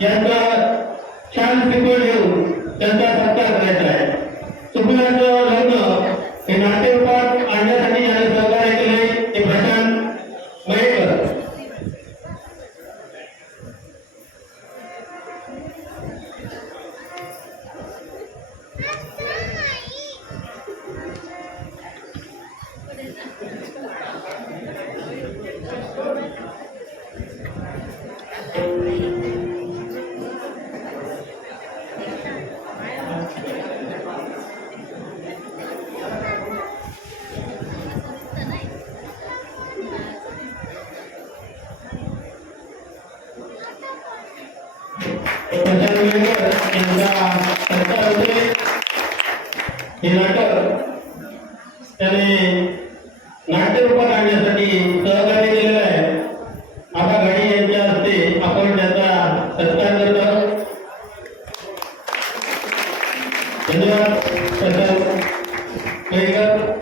यांचा छान शिकवण देऊन त्यांचा सत्कार करायचा आहे. सुपुलाचं लग्न हे नाट्यरूपात आणण्यासाठी ज्याने सहकार्य केले ते प्रशांत मयेकर. हे नाटक त्याने नाट्यरूपात आणण्यासाठी सहकार्य केलेलं आहे. आता घडी यांच्या हस्ते आपण त्याचा सत्कार करत आहोत. धन्यवाद प्रशांत मयेकर.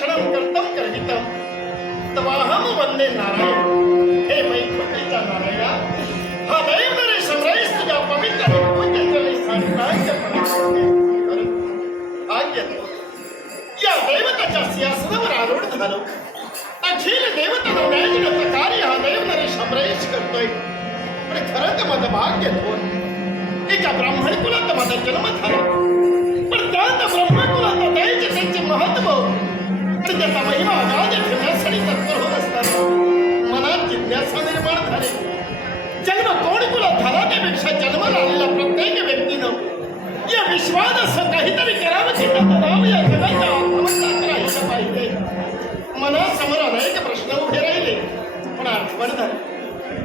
रक्षणं कर्तुं कर्हितं तवाहं वन्दे नारायण. हे वैकुंठीचा नारायण, हा दैव नरेश नरेश तुझ्या पवित्र पूजेचे सांगायचे भाग्य या दैवताच्या सिंहासनावर आरूढ झालो. अखिल देवतांना न्याय देण्याचं कार्य हा दैव नरेश अमरेश करतोय. पण खरं तर माझं भाग्य थोर. एका ब्राह्मण कुलात माझा जन्म झाला, पण त्यात ब्रह्मकुलात द्यायचे त्यांचे महत्व आणि त्याचा महिमा अगाध ठेवण्यासाठी तत्पर होत असताना मनात जिज्ञासा निर्माण झाली. जन्म कोण कुलात झाला त्यापेक्षा जन्माला आलेल्या प्रत्येक व्यक्तीनं या विश्वात असं काहीतरी करावं की त्याचं नाव या जगाच्या आत्मसात राहिलं पाहिजे. मनासमोर अनेक प्रश्न उभे राहिले, पण आठवण झाली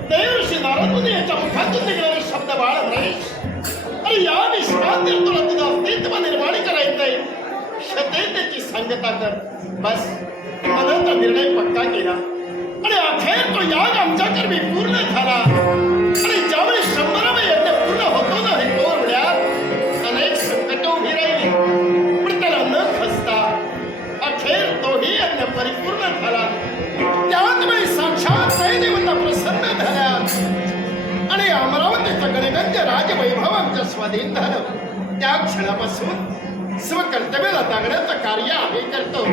देव ऋषी नारद मुनी याच्या मुखातून निघणारे शब्द बाळ महेश, अरे या विश्वात तुला तुझं अस्तित्व निर्माण करायचंय, शतेतेची सांगता कर. बस मनाचा निर्णय पक्का केला आणि अखेर तो याग आमच्याकरवी पूर्ण झाला. आणि ज्यावेळी 100वे यज्ञ पूर्ण होतो ना हे तो वेळात अनेक संकट उभी राहिली, पण त्याला न खचता अखेर तोही यज्ञ परिपूर्ण झाला. त्याच वेळी साक्षात देवता प्रसन्न झाल्या आणि अमरावतीचं गणगंज राजवैभव आमच्या स्वाधीन झालं. त्या क्षणापासून स्वकर्तव्याला लागण्याचं कार्य आम्ही करतो.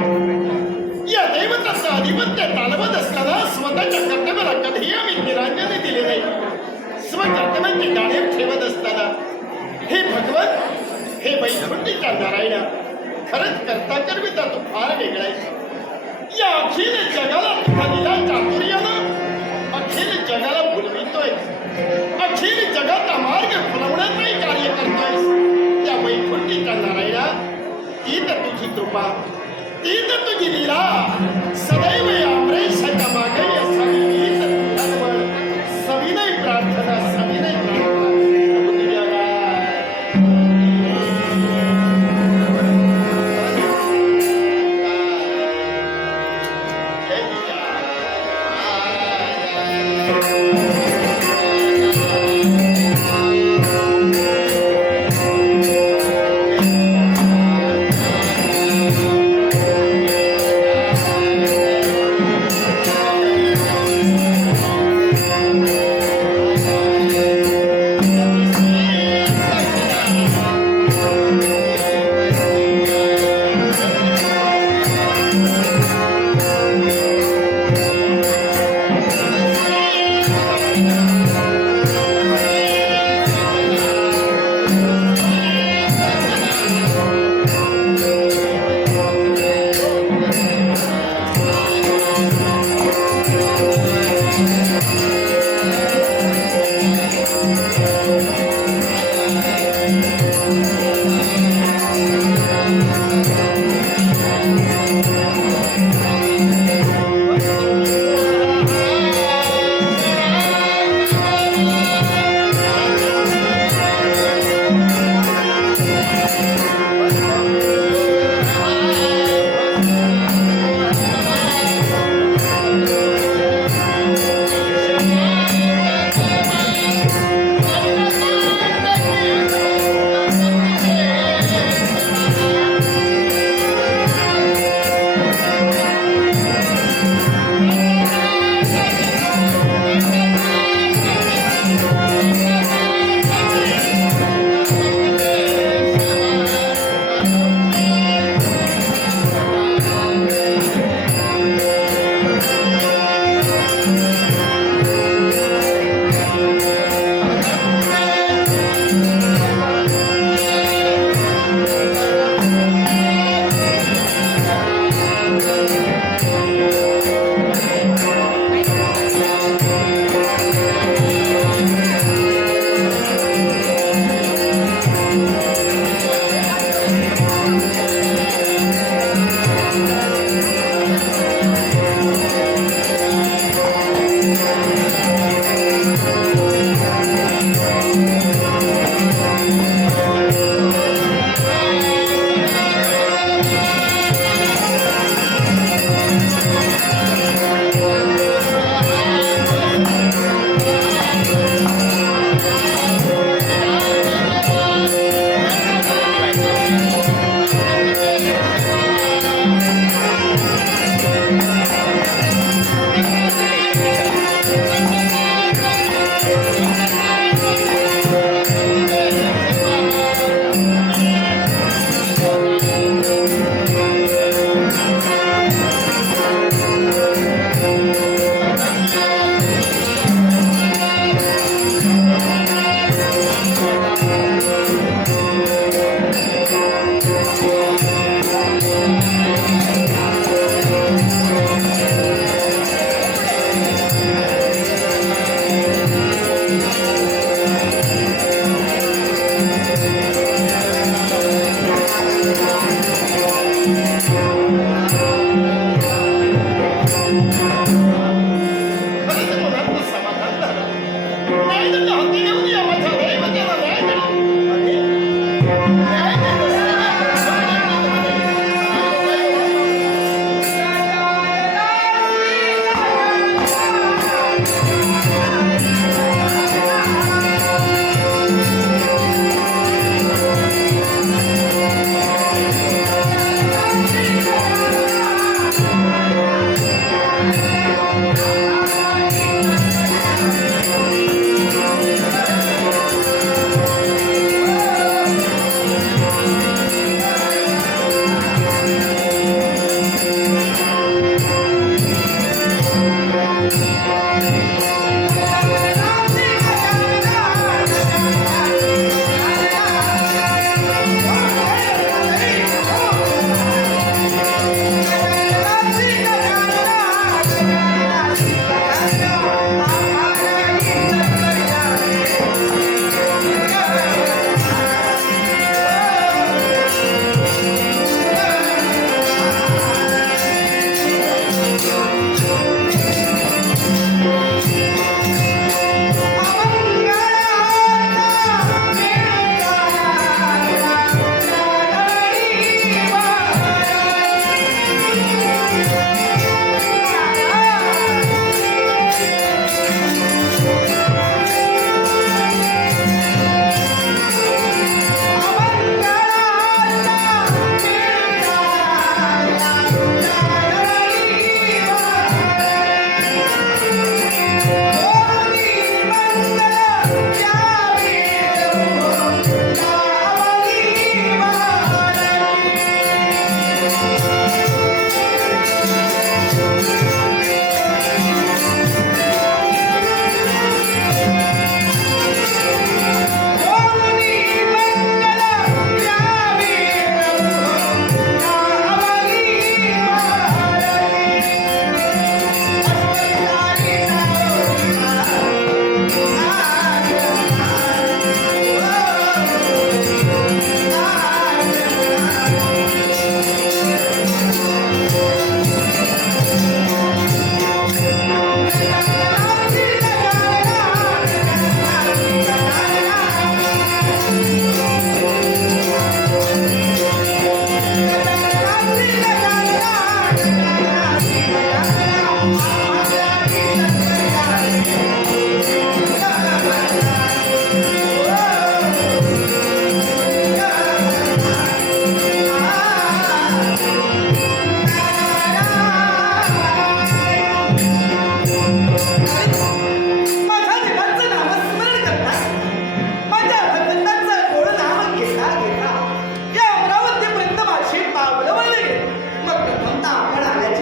या देवताचं आधिपत्य चालवत असताना स्वतःच्या कर्तव्याला कधीही आम्ही निरांजने दिले नाही. स्वकर्तव्याची जाणीव ठेवत असताना हे भगवत, हे वैकुंठीचा नारायण, खरंच करता करविता तू फार वेगळा आहे. या अखिल जगाला तुझा दिला चातुर्यानं अखिल जगाला बोलवितोय, अखिल जगाचा मार्ग खुलवण्याचंही कार्य करतोय. त्या वैकुंठीचा नारायण, ती तर तुझी कृपा, ती तर तुझी लीला सदैव या अमरेशाच्या मागे असावी. ही तर तुझ्याजवळ सविनय प्रार्थना, सविनय प्रार्थना.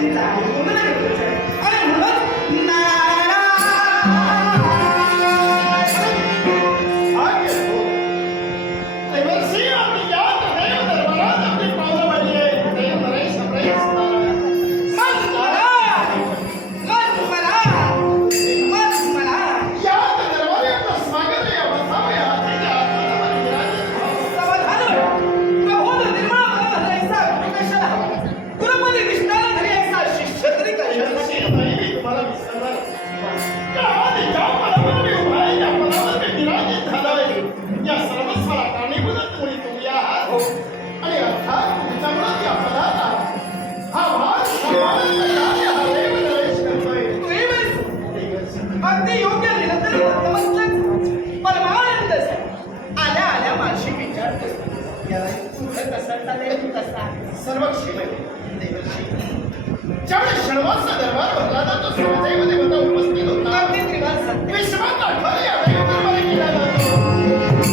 त्यांची जाणीव होऊन नाही होत. आणि म्हणून नारायण भाग्य हो. देवर्षी आम्ही या देव दरबारात आपली पावलं वाढली. देव नरेश नरेश नारायण. या दरबारी आपलं स्वागत आहे. बसावे हातीच्या आसनावर विराजित व्हावं. देवर्षी नाही मी तुम्हाला विसरणार. त्या आधी ज्या पदावर मी उभा आहे, त्या पदावर मी विराजित झालोय. या सर्वस्वाला कारणीभूत तुम्ही आहात. आणि अर्थात तुमच्यामुळं या पदात आहात. हा भाग सन्मान करणारे हा देव नरेश करतोय. देवर्षी अगदी योग्य लिहिलं तरी नमस्कार परमानंद आल्या आल्या मानसिक विचारतोस याला तुझं कसं चालेल कसा सर्व क्षेम आहे. देवर्षी ज्यावेळी षण्वाचा दरबार भरला जातो, सर्वदैव देवता उपस्थित होता. अगदी त्रिवार सत्य विश्वात आठवले या देव दरबारी केला जातो.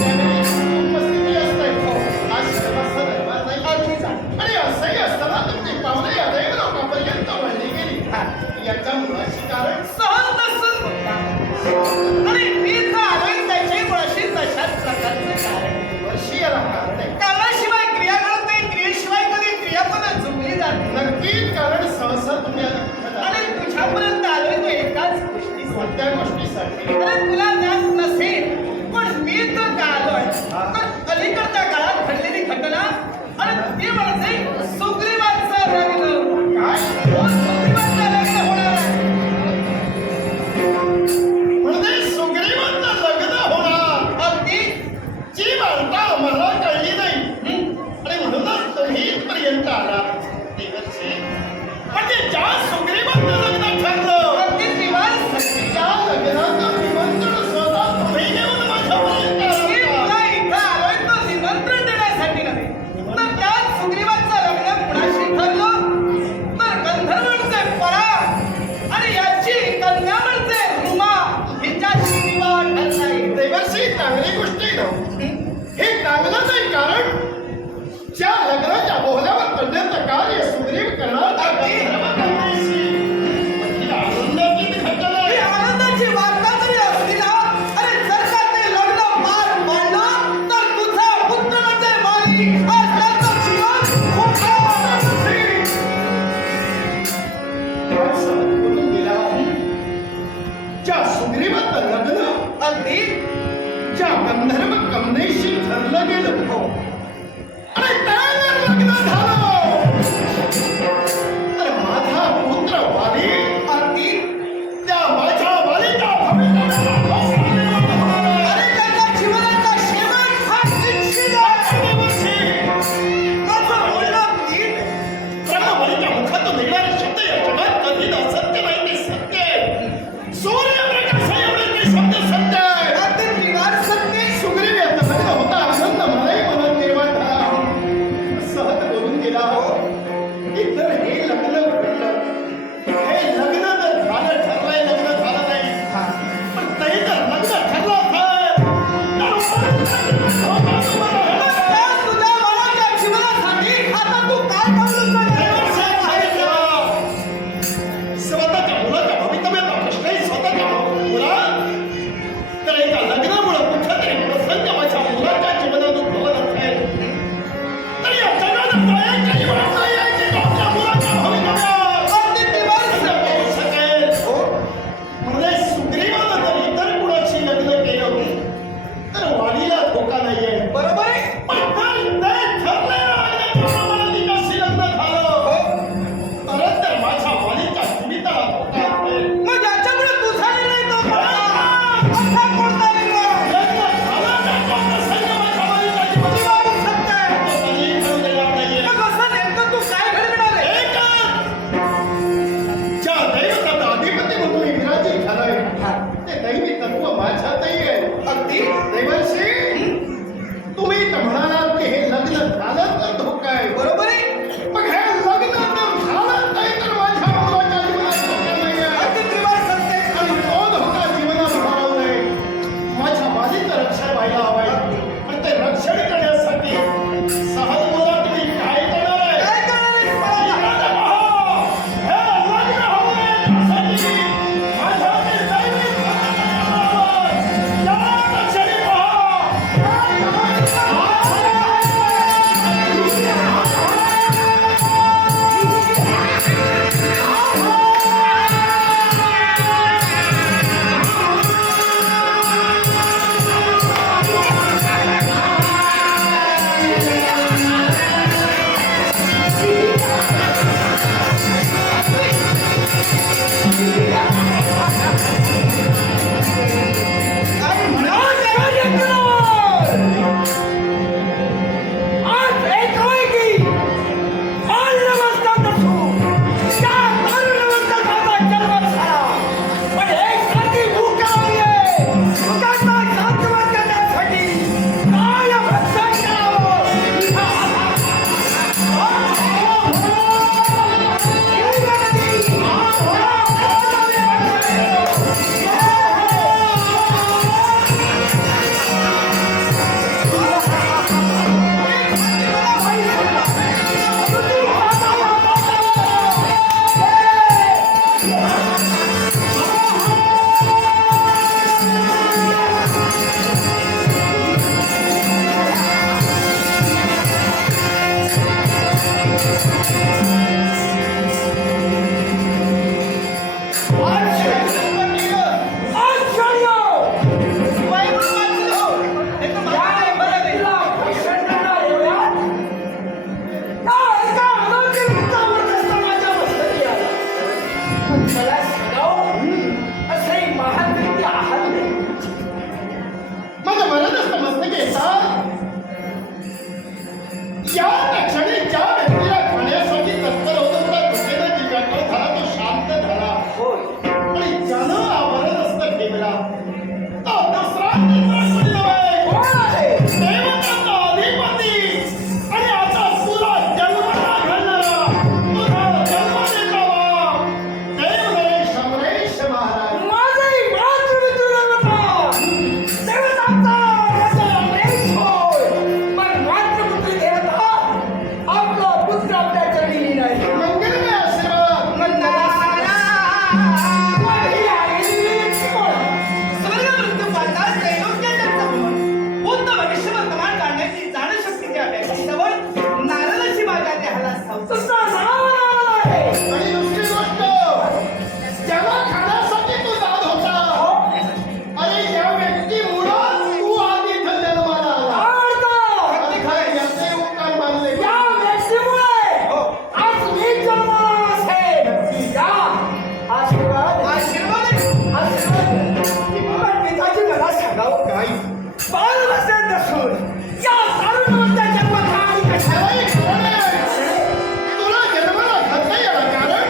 त्यावेळी उपस्थिती असते. आज षण्वाचा दरबार नाही. अगदी चालेल आणि असंही असताना तुमची पावले या देव लोकांपर्यंत वळली गेली. याच्या मुळाशी कारण सहज नसून होता आणि मी तर आलोय त्याच्या मुळाशी तशाच प्रकारचे कारण वर्षी याला कारण आहे. कामाशिवाय क्रिया घडत नाही क्रियेशिवाय कधी क्रियापद जुळली जात नाही. नक्कीच कारण सहसा तुम्ही आता कुठं जाता? आणि तुझ्यापर्यंत आलोय तो एकाच गोष्टी कोणत्या गोष्टीसाठी? अरे तुला ज्ञात नसेल पण मी तर का आलोय तर अलीकडच्या काळात घडलेली घटना आणि ती म्हणजे सुग्रीवाचं लग्न काय? हो, सुग्रीवाचं लग्न होणार आहे. म्हणजे सुग्रीवाचं लग्न होणार. अगदी जी वार्ता आम्हाला कळली नाही. आणि म्हणूनच तुम्ही इथपर्यंत आला. देवर्षी म्हणजे ज्या सुग्रीवाचं लग्न ठरलं, अगदी त्रिवार सत्य. त्या लग्नाचं निमंत्रण स्वतः तुम्ही घेऊन माझ्यापर्यंत मी आला. तुला इथं आलोय तो निमंत्रण देण्यासाठी नव्हे तर त्याच सुग्रीवाचं लग्न कुणाशी ठरलं तर गंधर्वांचे पराग आणि याची कन्या म्हणजे रुमा हिच्याशी विवाह ठरलाय. देवर्षी चांगली गोष्ट आहे ना. हे चांगलं नाही कारण ज्या लग्नाच्या बोहल्यावर पडण्याचं कार्य सुग्रीव करणार त्या गंधर्वकन्येशी. ही आनंदाची घटना ही आहे. आनंदाची वार्ता तरी असली ना अरे जर का ते लग्न पार पाडलं तर तुझा पुत्र म्हणजे मालिक आज त्याचं जीवन मोठं होईल. कुठून गेला? ज्या सुग्रीवाचं लग्न अगदी ज्या गंधर्व कन्येशी ठरलं गेलं आणि त्यावर लग्न झालं तर माझा पुत्र वाली अगदी त्या माझ्या वालीच्या भवितव्याला अरे त्याच्या जीवनाचा शेवट हा निश्चित आहे. माझं बोलणं नीट ब्रह्मवालीच्या मुखातून निघणारे शब्द या जगात कधी असत्य नाही ते सत्य आहे. सूर्यप्रकाश एवढे ते शब्द सत्य आहे. अगदी त्रिवार सत्य. सुग्रीव याचं लग्न होता आनंद मलाही म्हणत आणि दुसरी गोष्ट, जेव्हा खाण्यासाठी तू जात होता, अरे या व्यक्तीमुळं तू आधी इथं जन्माला आला. आणि काय याचे उपकार मानले. आशीर्वाद काय बाळ बसेल नसून या तारुण्यवंताच्या पत्राने कशाला खरंय, खरंय. तुला जन्माला घातलं याला कारण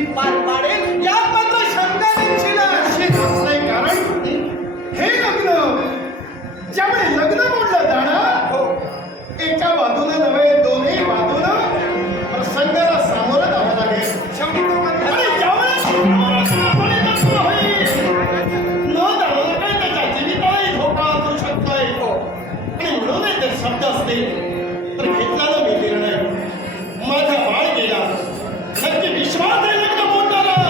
निश्चित पार पाडेल यात मात्र शंका निश्चित आहे. निश्चित असलंय, कारण हे लग्न ज्यावेळी लग्न मोडलं जाणार हो. एका बाजूने नव्हे दोन्ही बाजूनं प्रसंगाला सामोरं जावं लागेल. शेवटी तो म्हणतो, आणि ज्यावेळेस कोणी लग्न होईल, न जाणं काय त्याच्या जीवितालाही धोका असू शकतोय. आणि म्हणूनच ते शब्द असतील तर घेतला ना मी निर्णय. माझा बाळ गेला, नक्की विश्वास आहे लग्न मोडणारा.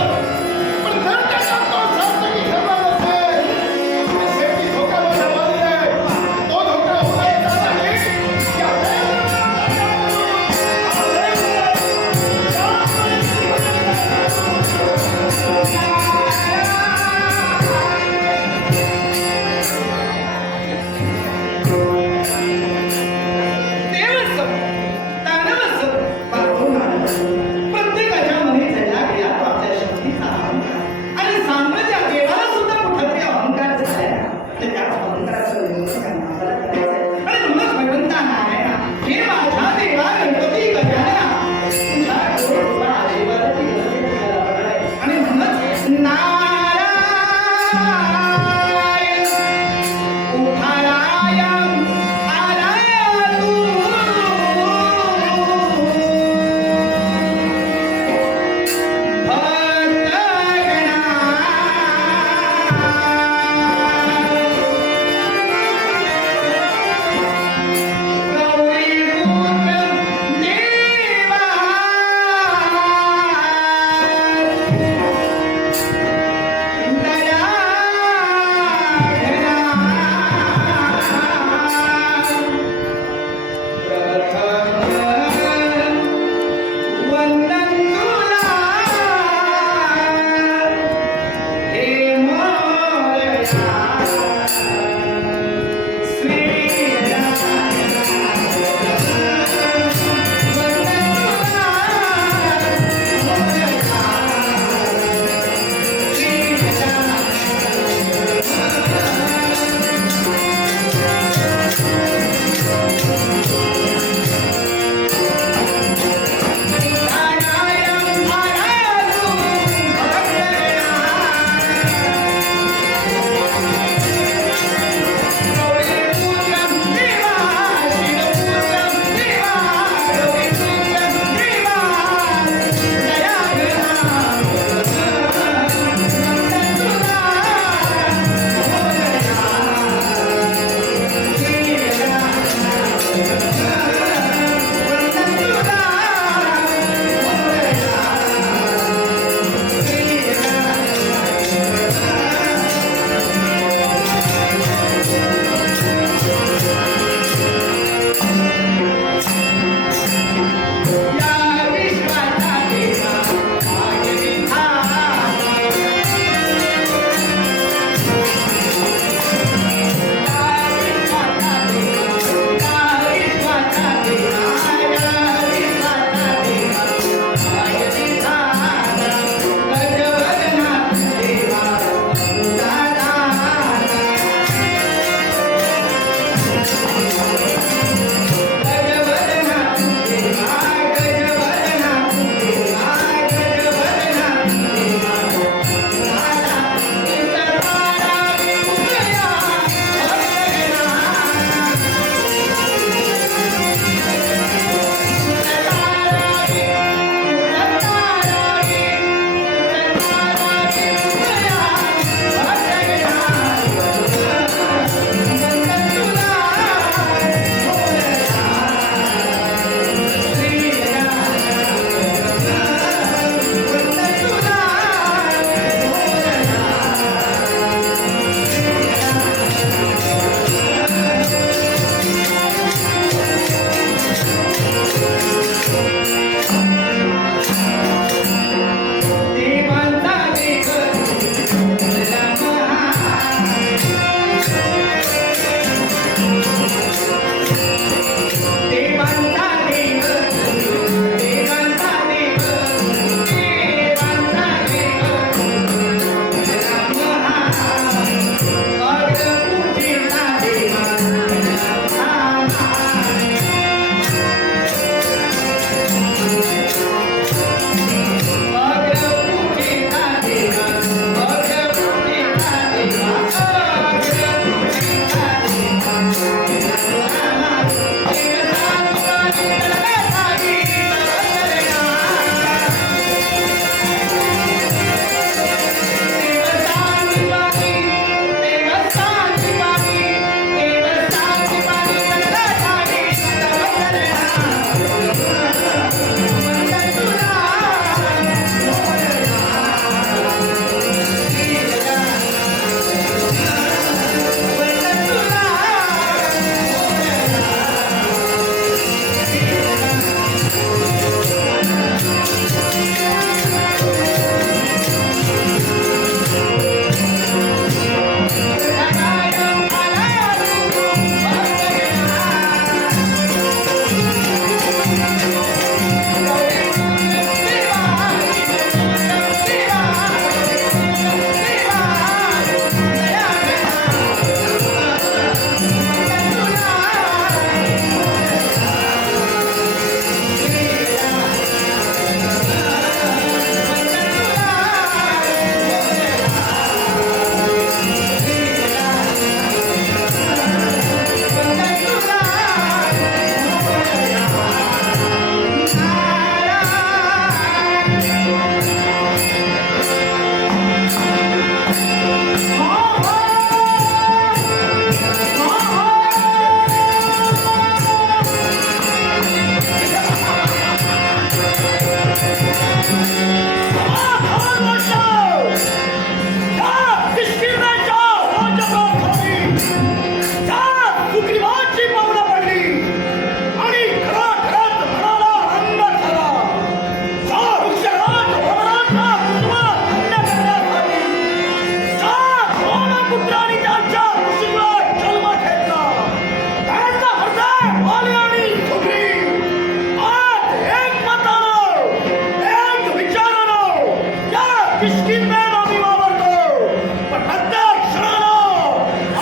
किष्किंधेत आम्ही वावरतो, पण प्रत्येक क्षणाला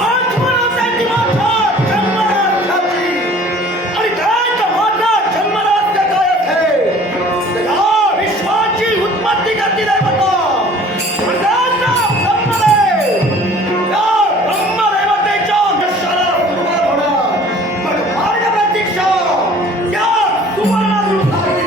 आठवण होते ती माझ्या जन्मराष्ट्राची. आणि त्याच्या माझ्या जन्मराष्ट्र काय असते? या विश्वाची उत्पत्ती करती दैवता. आणि त्याचा ब्रह्मदेव, या ब्रह्मदेवतेच्या यशाला सुरुवात होणार. मग मार्ग प्रतीक्षा या सुवर्णानुसारी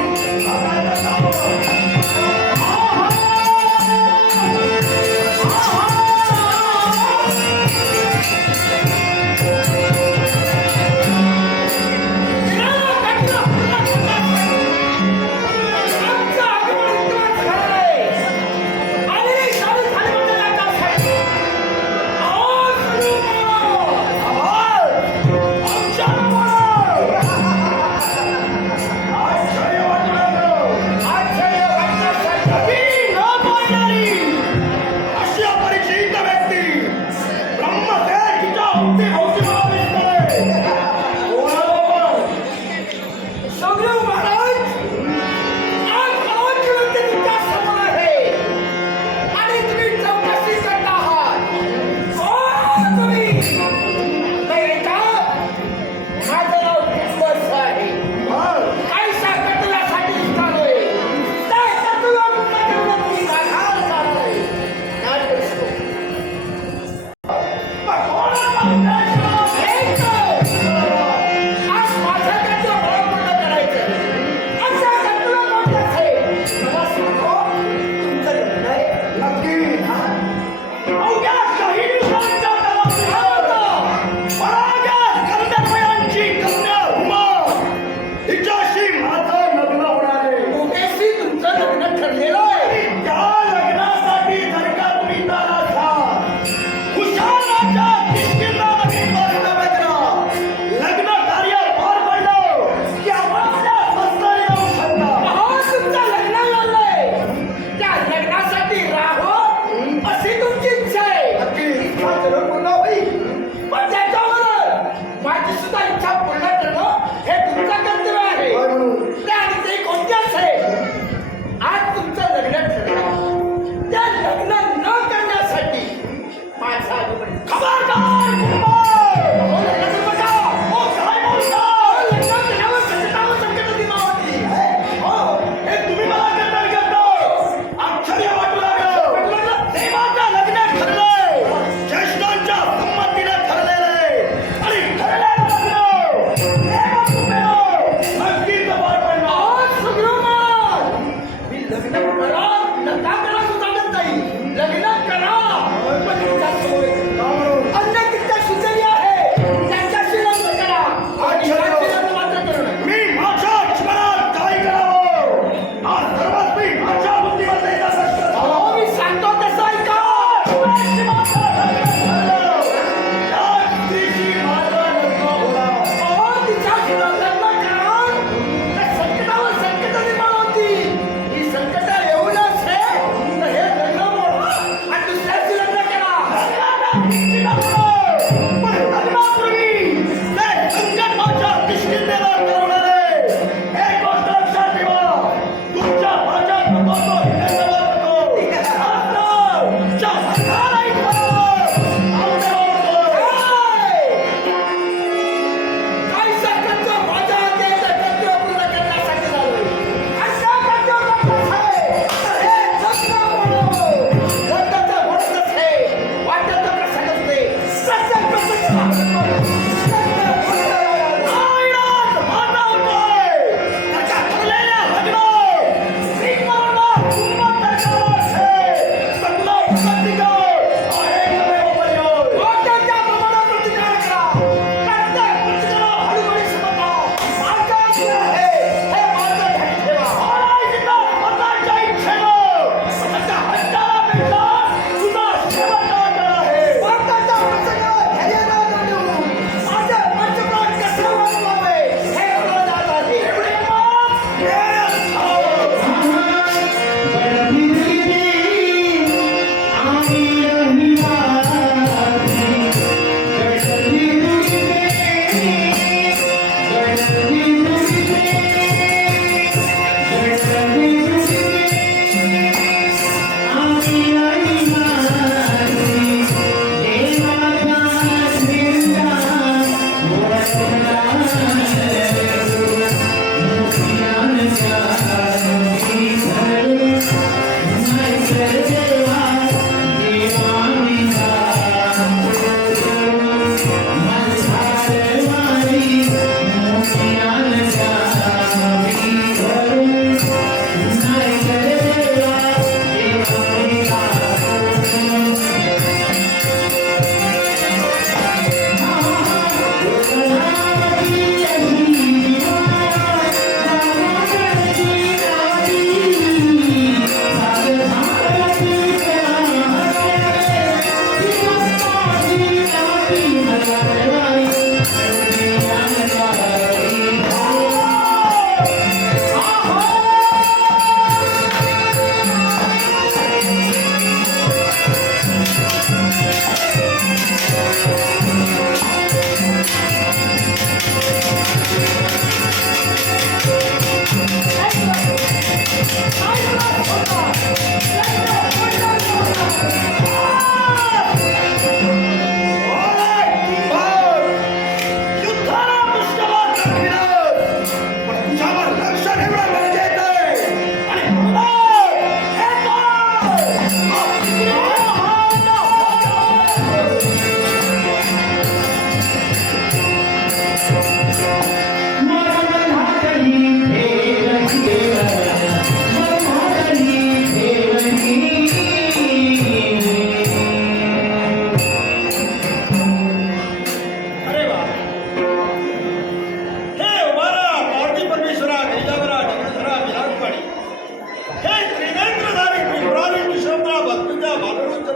हे त्रिनेत्रधारी त्रिपुरारी विश्वम्भरा भक्तुजा भानुरुद्र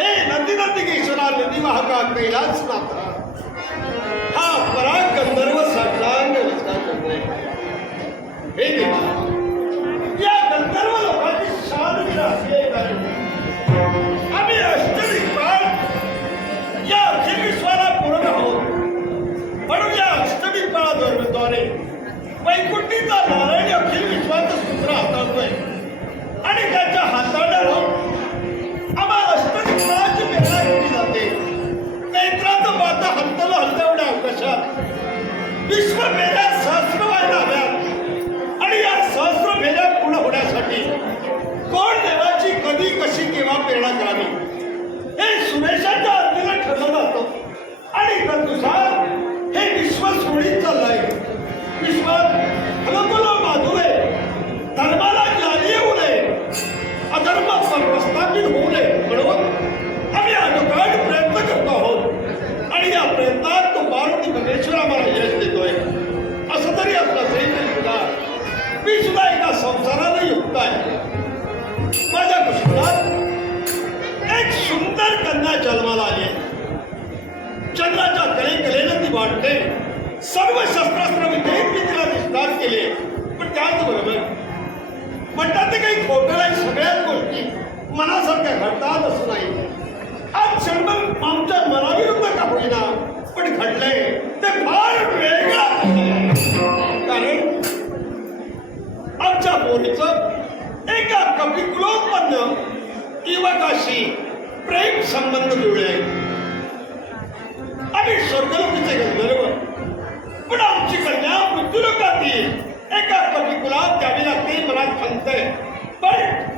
हे नंदिनंदिकेश्वरा नदीवाहका कैलासनाथ हा पराग गंधर्व साष्टांग नमस्कार करतोय. हे देवा, या गंधर्व लोकांची शांती राहते आम्ही अष्टदिग्पाल या अखिल विश्वाला पूर्ण आहोत. म्हणून या अष्टदिग्पालाद्वारे वैकुंठीचा नारायण अखिल विश्वाचं सूत्र हाताळतोय आणि त्याच्या हाताळण्याला आम्हाला अष्टदिग्पालाची प्रेरणा केली जाते. नेत्राचं पाता हलतलं हलतवण्या अवकाशात विश्व फेऱ्या सहस्र व्हायला हव्यात आणि या सहस्र फेऱ्या पूर्ण होण्यासाठी कोण देवाची कधी कशी केव्हा प्रेरणा करावी हे सुरेशाच्या अर्थीला ठरलं जातं. आणि तदनुसार हे विश्व सोडीत चाललंय. विश्वात हलकुलो माधुरे धर्माला जाणी येऊ नये, अधर्म प्रस्थापित होऊ नये म्हणून आम्ही अनुकाट प्रयत्न करतो आहोत आणि या प्रयत्नात तो पार्वती परमेश्वर आम्हाला यश देतोय. असं तरी असलं असेल तरी सुद्धा मी सुद्धा एका संसाराला युक्त आहे. माझ्या कुटुंबात एक सुंदर कन्या जन्माला आली आहे. चंद्राच्या कलेनं ती वाढते. सर्व शस्त्रास्त्र विद्येत मी तिला निष्णात केले. पण त्याचबरोबर म्हणतात ते काही खोटं नाही. सगळ्याच गोष्टी मनासारख्या घडतात असं नाही. आज क्षणभर आमच्या मनाविरुद्ध का होईना पण घडलंय ते फार वेगळं. कारण आमच्या पोरीचं एका कपिकुलोत्पन्न युवकाशी प्रेम संबंध जुळले. आम्ही स्वर्गलोकीचे गंधर्व, पण आमची कन्या मृत्यूलोकातील एका कपिकुलात द्यावी लागते मनात खंतय. पण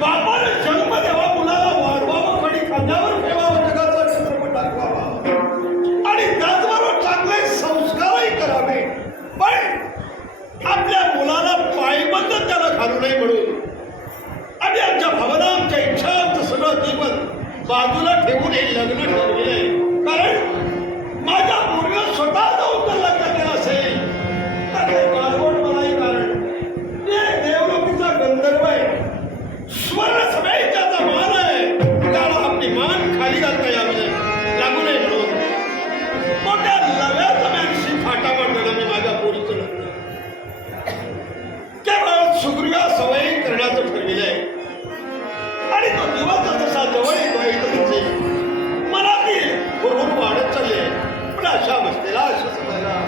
बापाने जन्म देवा, मुलाला वाढवावं आणि खांद्यावर ठेवावं, जगाचा चित्रपट दाखवावा आणि त्याचबरोबर चांगले संस्कारही करावे. पण आपल्या मुलाला पायबंद त्याला घालू नये म्हणून आम्ही आमच्या भावना, आमच्या इच्छा, आमचं सगळं जीवन बाजूला ठेवून हे लग्न ठरविले. कारण माझ्या पूर्वीला स्वतः जाऊन जर लग्न केलं असेल तर हे गारगोट मलाही. कारण ते देवलोकीचा गंधर्व आहे, स्वर्ण सभेचा मान आहे, त्याला आपली मान खाली घालता यावी लागू नये म्हणून मोठ्या लव्या जम्यांशी फाटा मांडणं मी माझ्या पोरीचं लग्न केवळ सुग्रीवा सवयी करण्याचं ठरविलंय. आणि तो दिवस जसा जवळ येतोय तसे मनातील भरभरून वाढत चालले. पण अशा अवस्थेला अशा सगळ्याला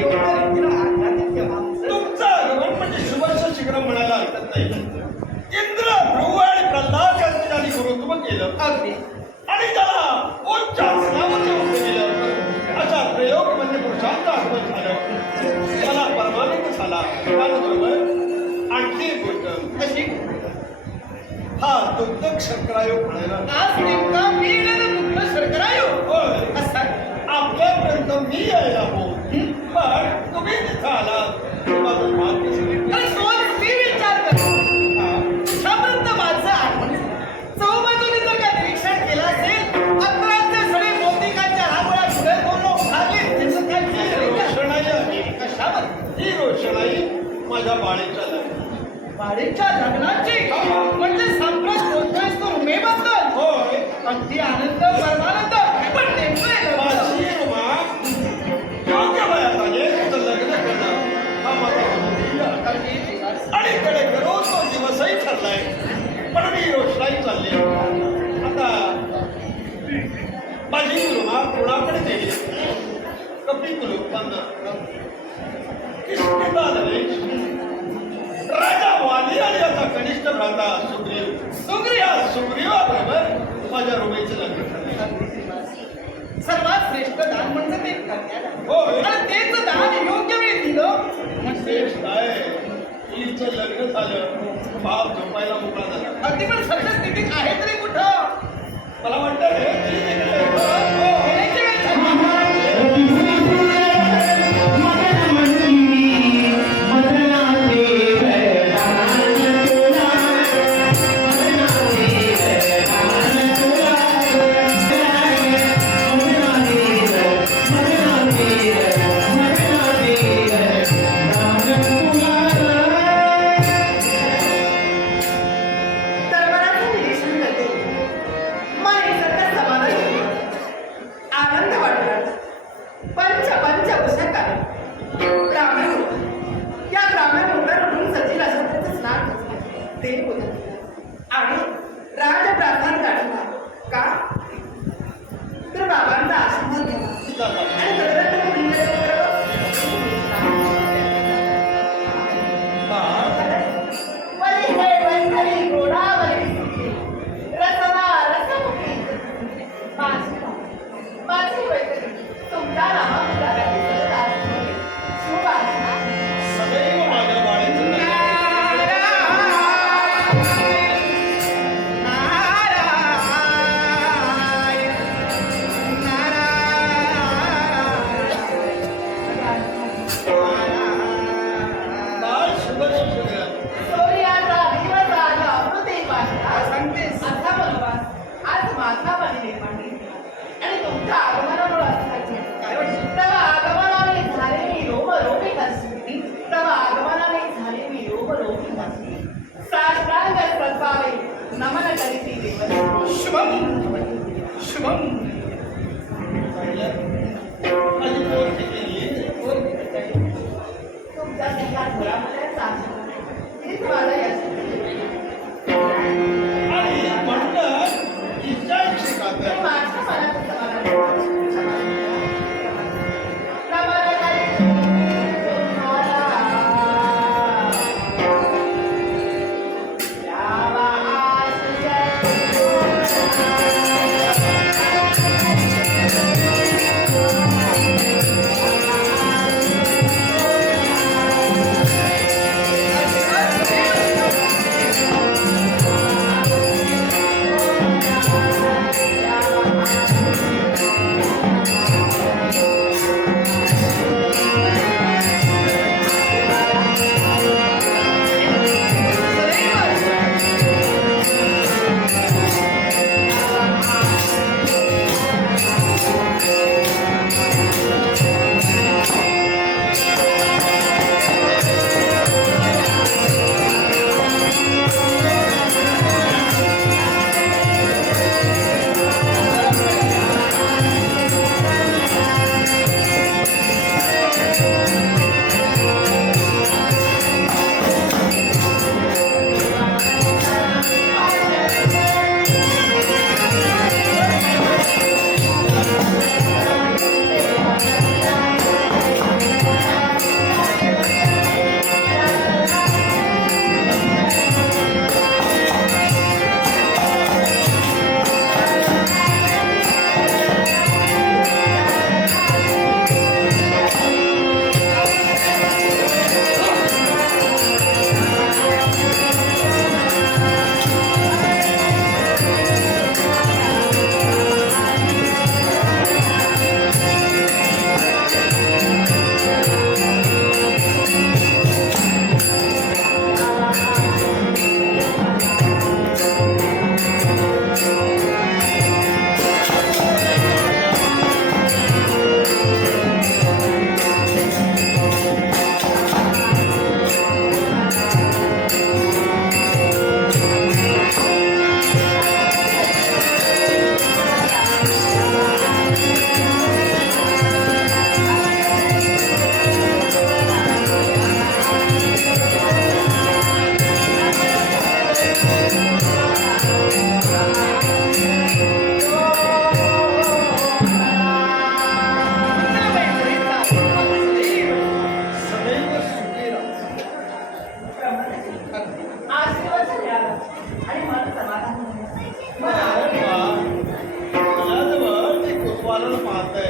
योग्य रीतीनं आध्यात्मिक माणसं. तुमचं आगमन म्हणजे शुभस्य शीघ्र म्हणायला हरकत नाही. इंद्र ध्रुव आणि प्रल्हाद यांनी ज्यांनी गुरुत्व केलं अगदी आणि त्याला उच्च आसनावर येऊन केलं अशा प्रयोग म्हणजे पुरुषांचं आगमन झालं. त्याला परमानंद झाला. त्याबरोबर आणखी एक गोष्ट अशी हा दुग्ध शंकरायोग म्हणायला आज नेमका मी येणारा दुग्ध शर्करायो होय. असा आपल्यापर्यंत मी यायला हो पण तुम्ही तिथं आला माझं मार्ग सांगितलं. आणि तोच मी विचार करतो हा. त्यापर्यंत माझं आगमन झालं. चहूबाजूने जर का निरीक्षण केलं असेल अकराचे सगळे बौद्धिकांच्या रांगोळ्या पुढे दोन उभारले त्याचं काय ही झालं? रोषणाई आहे. कशावर ही रोषणाई माझ्या बाळेच्या लग्नात. वाडीच्या लग्नाची म्हणजे संप्रत बोलतोयस तू रुमेबद्दल होय. अगदी आनंद परमानंद पण नेमकं हे लग्न. माझी रुमा योग्य वयात आले तिचं लग्न करणं हा माझा ध्येय आहे. अगदी विकास. आणि कडे करून तो दिवसही ठरलाय पण मी रोषणाई चालली. आता माझी रुमा कोणाकडे गेली कपिकुलू किस्मिता नरेश राजा वाली आणि याचा कनिष्ठ भ्राता सुग्रीव सुग्रीवाबरोबर माझ्या रुमेचे लग्न ठरले. अगदी विकास. सर्वात श्रेष्ठ दान म्हणजे ते कन्यादान. होय. आणि तेच दान योग्य वेळी दिलं म्हणजे श्रेष काय हिचं लग्न झालं बाप झोपायला मोकळा झाला. अगदी पण सध्या स्थितीत आहे तरी कुठं मला वाटतं रे ती तिकडे हो. येण्याची वेळ झाली. दरबाराचं निरीक्षण करते. मन एकसारखं समाधान होतं. आनंद वाटला. पंच उषाकारण ब्राह्मण होता. या ब्राह्मण होऊन सजील असं त्याचं स्नान होतं. ते होतं आणि राजप्रासाद गाठला. का तर बाबांचा आशीर्वाद घ्यावा आणि दरबारात वरी हे वैखरी गोडावरी रसना रसमुखी माझी वैखरी तुमच्या नामामुलासाठी सतत आसते. सुवासना सदैव माझ्या बाळेचं लग्न. बाळ शुभस्य शीघ्र. सूर्याचा दिवस आला अमृते पाहिला. सांगतेस. असा वनवास आज माझा मध्ये निर्माण केला. आणि तुमच्या आगमनामुळे असं घडलं. काय वाटतं तव आगमनाने झाले मी रोमरोमी हसली. तव आगमनाने झाले मी रोमरोमी हसली. साष्टांग प्रस्तावे नमन करीती देव. शुभम शुभम माझी पोरगी गेली. तुमच्या सगळ्यात घरामध्ये साक्षी हीच माझा यश. आणि म्हणलं हिच्या इच्छिकात हे माझ्या मनात समाधान. नमन करीती तुम्हाला. यावा आशिष घालून पाहतोय